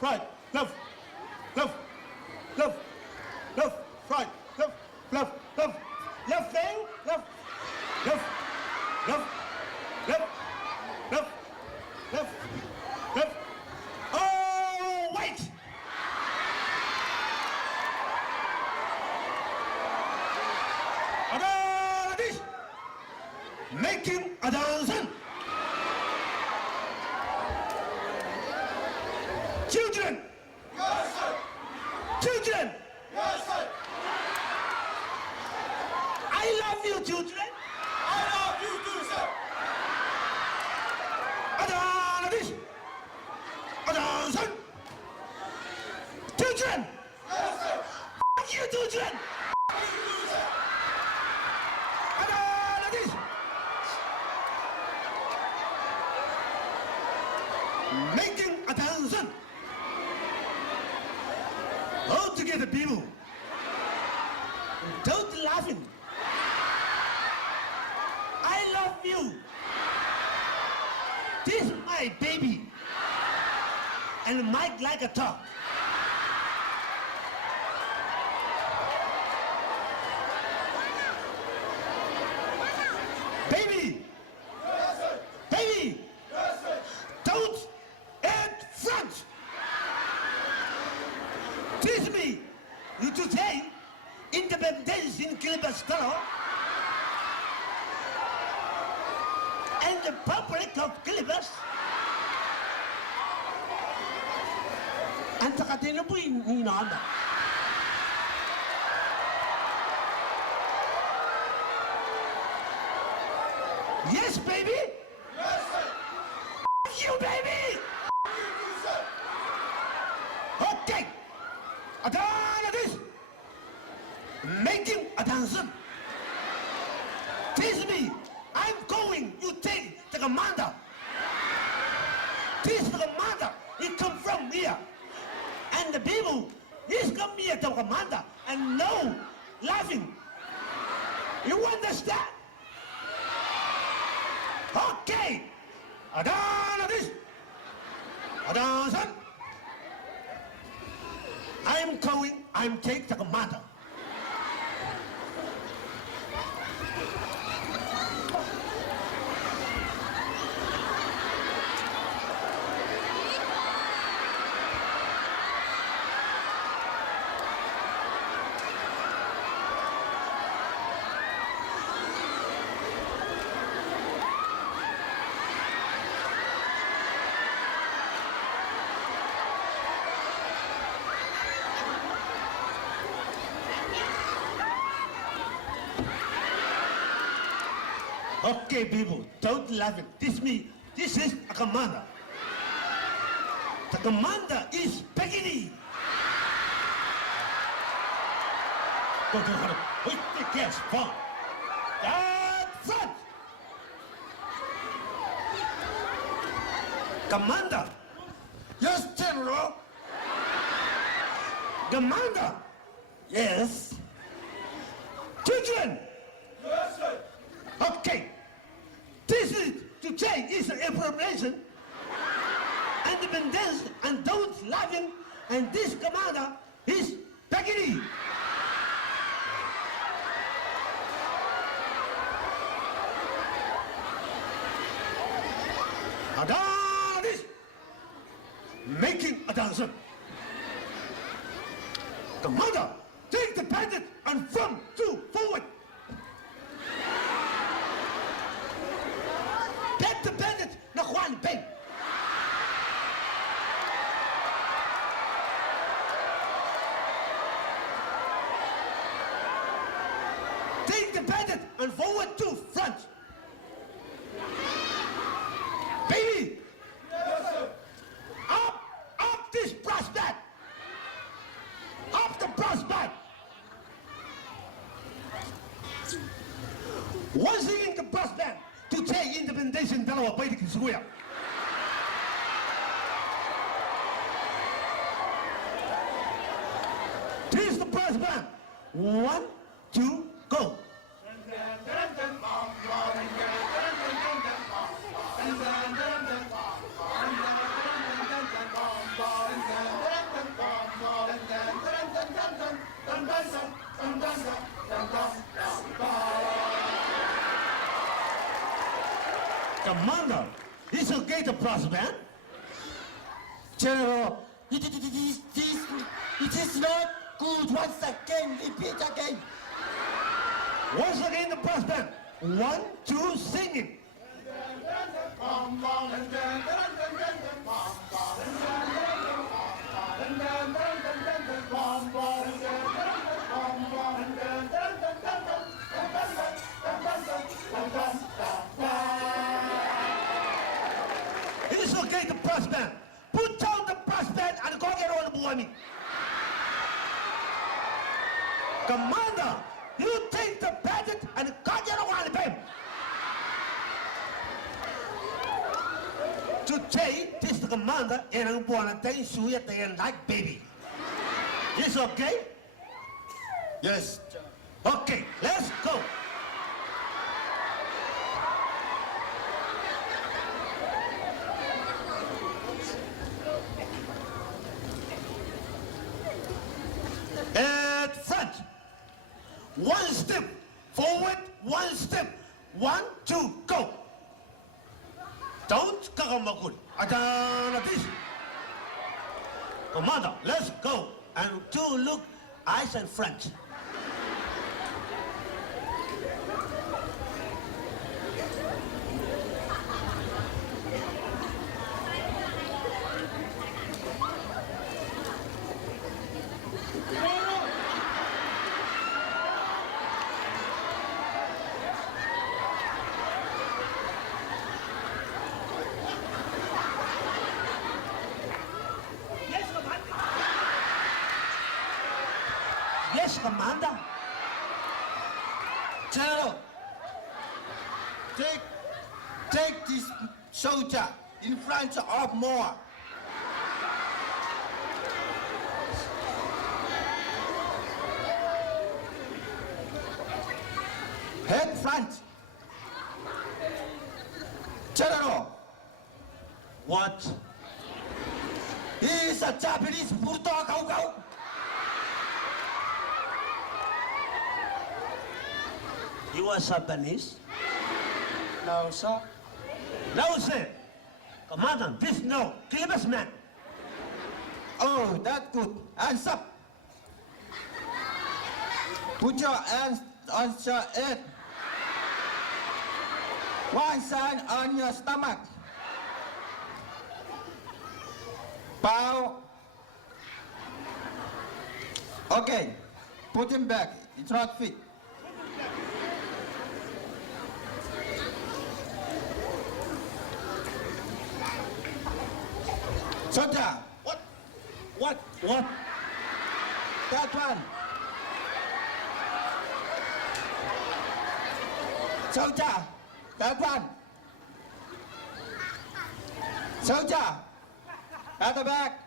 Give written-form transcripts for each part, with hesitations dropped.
right, left, left, left, left, right, left, left, left, left thing, left, left, left, left, left, left, left. Oh, wait! About this, making a dance. Children! Yes, sir. Children! Yes, sir. I love you, children! I love you too, sir. Adonis! Adonson! Children! Yes, sir. F*** you, children! You too, sir. Adonis! Making attention! All together, people! Don't laughing! I love you! This is my baby! And Mike like a talk. Baby! Yes, sir. Baby! Yes, sir. Don't add front! Teach me you to say independence in Kiribati Tarawa and the public of Kiribati. Anta katino po inanda. Yes, baby! Yes, sir. You, baby! You too, sir. Okay! Adonis! Making attention! Teach me! I'm going! You take the commander! Teach the commander! He come from here! And the people, he's come here to commander! And no laughing! You understand? Okay! Adonis! Adonson! I'm going, I'm take the commander. Okay, people, don't laugh it. This is a commander. The commander is Peggy. Go, wait, the gas, fun. At front. Commander. Yes, General. Commander. Yes. Children. Yes, sir. Okay. This is today is an information, independence, and don't laughing. And this commander is Peggy. Adonis making attention. Commander, take the bandit and from to forward. Get the bandit na Juan Peng. Take the bandit and forward to front. Baby, Yes, sir. up this prospect. Up the prospect. Once again, the prospect to take independence in Tarawa Bairiki Tarawa. This is the prospect. 1, 2, go. Commander, it's okay to brass band? General, it is not good. Once again, repeat again. Once again, the brass band. 1, 2, singing. It is okay, the brass band. Put down the brass band and go get on the money. Commander, you take the pageant and go get on the band. Today, this is the commander and I'm going to tell you at the end like baby. Is okay? Yes. Okay, let's go. At front. One step forward, one step. 1, 2, go. Don't kakamakul. Adana this. Commander, let's go. And two look, eyes and front. Yes, Commander. General, take this soldier in front of more. Head front. General, What? he is a Japanese bulldog. You are Japanese? No, sir. No, sir. Commander, this no. Kiribati man. Oh, that's good. Hands up. Put your hands on your head. One side on your stomach. Bow. Okay. Put him back. It's not fit. Soldier. What? What? That one. Soldier. That one. Soldier. At the back.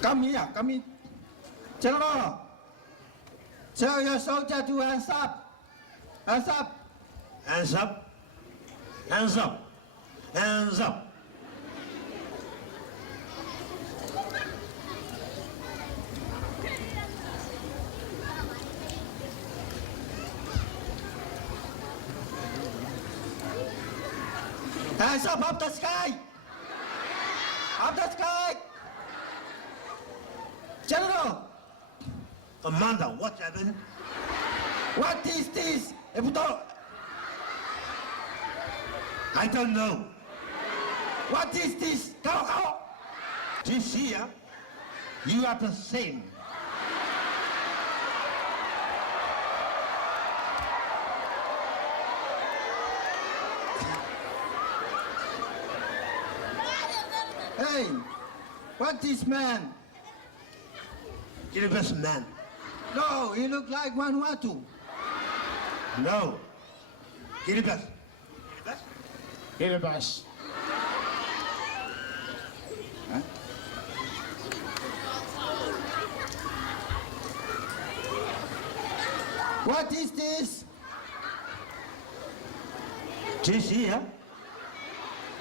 Come here. Come in. General. Tell your soldier to hands up. Hands up. Hands up. Hands up. Hands up. Hands up the sky! Up the sky! General! Commander, what happened? What is this? I don't know. What is this? Go! This year, you are the same. Hey, what is man? Kiribati man. No, he look like Vanuatu. No. Kiribati. Kiribati. What is this? This year,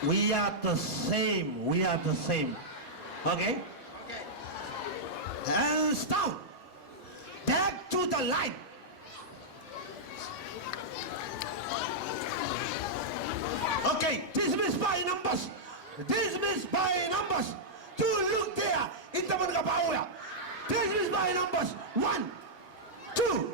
we are the same. We are the same. Okay? And stop. Back to the line. Okay, dismiss by numbers. Dismiss by numbers. To look there in the Mangapaoya. Dismiss by numbers. 1, 2,